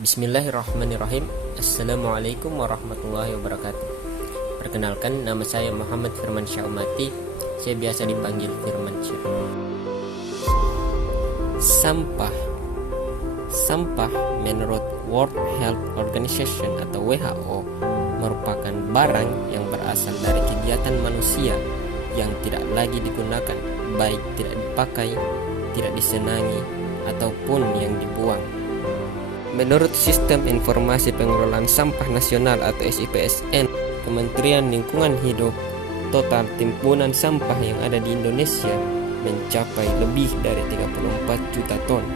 Bismillahirrahmanirrahim. Assalamualaikum warahmatullahi wabarakatuh. Perkenalkan, nama saya Muhammad Firmansyah Umati. Saya biasa dipanggil Firmansyah. Sampah menurut World Health Organization atau WHO merupakan barang yang berasal dari kegiatan manusia yang tidak lagi digunakan, baik tidak dipakai, tidak disenangi, ataupun yang dibuang. Menurut Sistem Informasi Pengelolaan Sampah Nasional atau SIPSN, Kementerian Lingkungan Hidup, total timbunan sampah yang ada di Indonesia mencapai lebih dari 34 juta ton.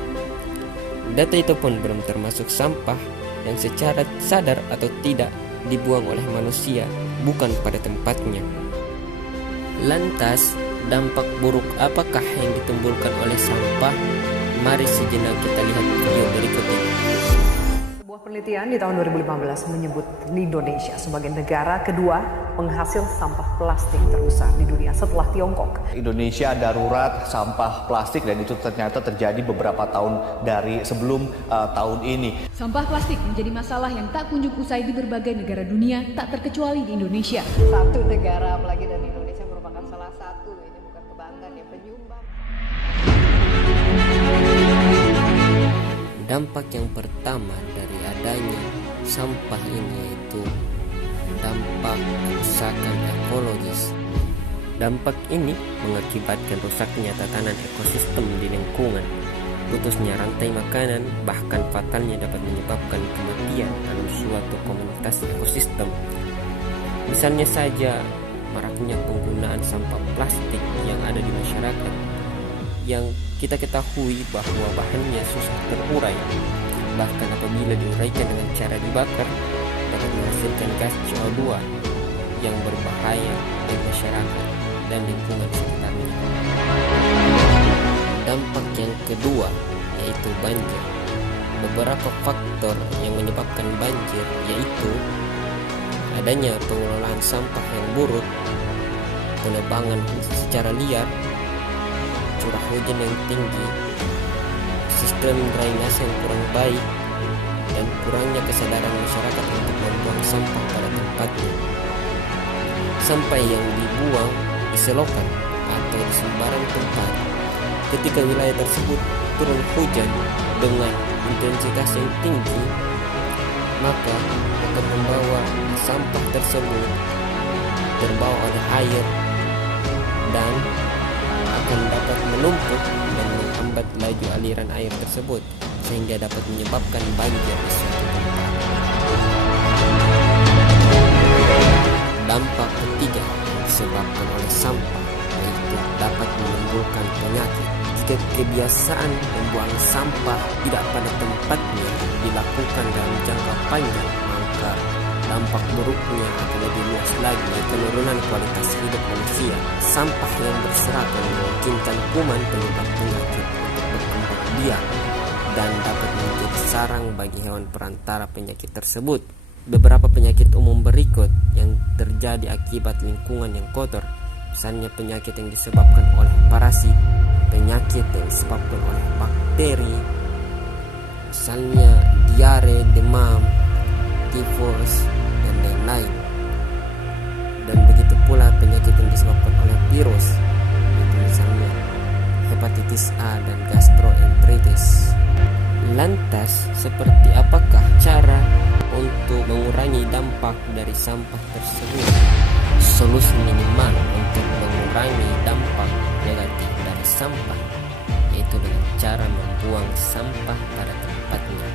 Data itu pun belum termasuk sampah yang secara sadar atau tidak dibuang oleh manusia, bukan pada tempatnya. Lantas, dampak buruk apakah yang ditimbulkan oleh sampah? Mari sejenak kita lihat video berikut ini. Sebuah penelitian di tahun 2015 menyebut Indonesia sebagai negara kedua penghasil sampah plastik terbesar di dunia setelah Tiongkok. Indonesia darurat sampah plastik dan itu ternyata terjadi beberapa tahun dari sebelum tahun ini. Sampah plastik menjadi masalah yang tak kunjung usai di berbagai negara dunia, tak terkecuali di Indonesia. Satu negara, apalagi dari Indonesia merupakan salah satu, ini bukan kebanggaan ya, penyumbang. Dampak yang pertama dari adanya sampah ini yaitu dampak kerusakan ekologis. Dampak ini mengakibatkan rusaknya tatanan ekosistem di lingkungan, putusnya rantai makanan, bahkan fatalnya dapat menyebabkan kematian dalam suatu komunitas ekosistem. Misalnya saja maraknya penggunaan sampah plastik yang ada di masyarakat, yang kita ketahui bahwa bahannya susah terurai, bahkan apabila diuraikan dengan cara dibakar dapat menghasilkan gas CO2 yang berbahaya bagi masyarakat dan lingkungan sekitarnya. Dampak yang kedua yaitu banjir. Beberapa faktor yang menyebabkan banjir yaitu adanya pengelolaan sampah yang buruk, penebangan secara liar, curah hujan yang tinggi, sistem drainase yang kurang baik, dan kurangnya kesadaran masyarakat untuk membuang sampah pada tempatnya. Sampah yang dibuang di selokan atau di sembarang tempat ketika wilayah tersebut turun hujan dengan intensitas yang tinggi, maka akan membawa sampah tersebut terbawa oleh air dan akan dapat menumpuk dan menghambat laju aliran air tersebut sehingga dapat menyebabkan banjir di suatu tempat. Dampak ketiga disebabkan oleh sampah yaitu dapat menimbulkan penyakit. Jika kebiasaan membuang sampah tidak pada tempatnya dilakukan dalam jangka panjang, maka dampak buruknya akan lebih luas lagi, penurunan kualitas hidup manusia. Sampah yang berserakan memungkinkan kuman penyebab penyakit untuk berkembang biak dan dapat menjadi sarang bagi hewan perantara penyakit tersebut. Beberapa penyakit umum berikut yang terjadi akibat lingkungan yang kotor, misalnya penyakit yang disebabkan oleh parasit, penyakit yang disebabkan oleh bakteri, misalnya diare, demam, tifus, dan lain-lain. Dan begitu pula penyakit yang disebabkan oleh virus, itu misalnya hepatitis A dan gastroenteritis. Lantas, seperti apakah cara untuk mengurangi dampak dari sampah tersebut? Solusi minimal untuk mengurangi dampak negatif dari sampah yaitu dengan cara membuang sampah pada tempatnya.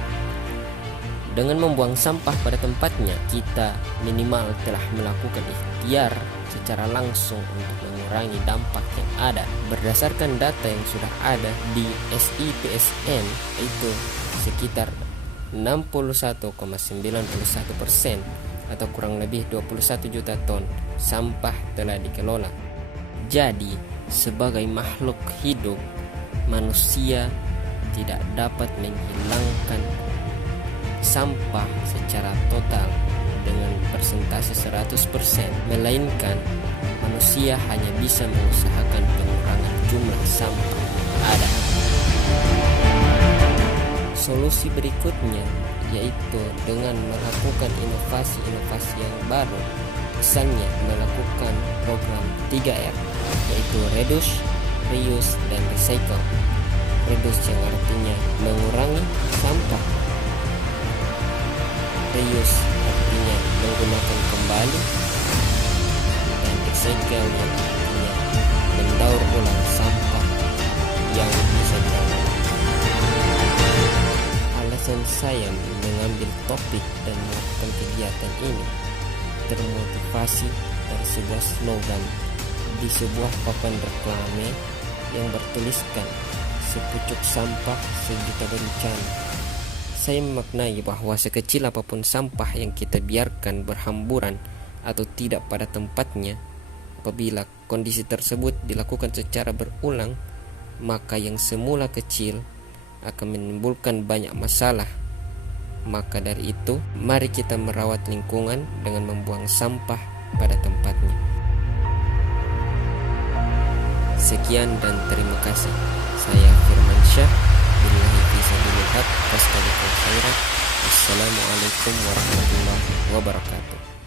Dengan membuang sampah pada tempatnya, kita minimal telah melakukan ikhtiar secara langsung untuk mengurangi dampak yang ada. Berdasarkan data yang sudah ada di SIPSN, itu sekitar 61,91% atau kurang lebih 21 juta ton sampah telah dikelola. Jadi, sebagai makhluk hidup, manusia tidak dapat menghilangkan sampah secara total dengan persentase 100%, melainkan manusia hanya bisa mengusahakan pengurangan jumlah sampah yang ada. Solusi berikutnya yaitu dengan melakukan inovasi-inovasi yang baru. Misalnya melakukan program 3R, yaitu Reduce, Reuse, dan Recycle. Reduce yang artinya mengurangi sampah. Reuse artinya menggunakan kembali. Dan Recycle yang artinya mendaur ulang sampah yang bisa didaur. Alasan saya mengambil topik dan melakukan kegiatan ini termotivasi dari sebuah slogan di sebuah papan reklame yang bertuliskan sepucuk sampah sejuta bencana. Saya memaknai bahwa sekecil apapun sampah yang kita biarkan berhamburan atau tidak pada tempatnya, apabila kondisi tersebut dilakukan secara berulang, maka yang semula kecil akan menimbulkan banyak masalah. Maka dari itu, mari kita merawat lingkungan dengan membuang sampah pada tempatnya. Sekian dan terima kasih. Saya Firman Syah. Billahi fisabilillah. Wassalamualaikum warahmatullahi wabarakatuh.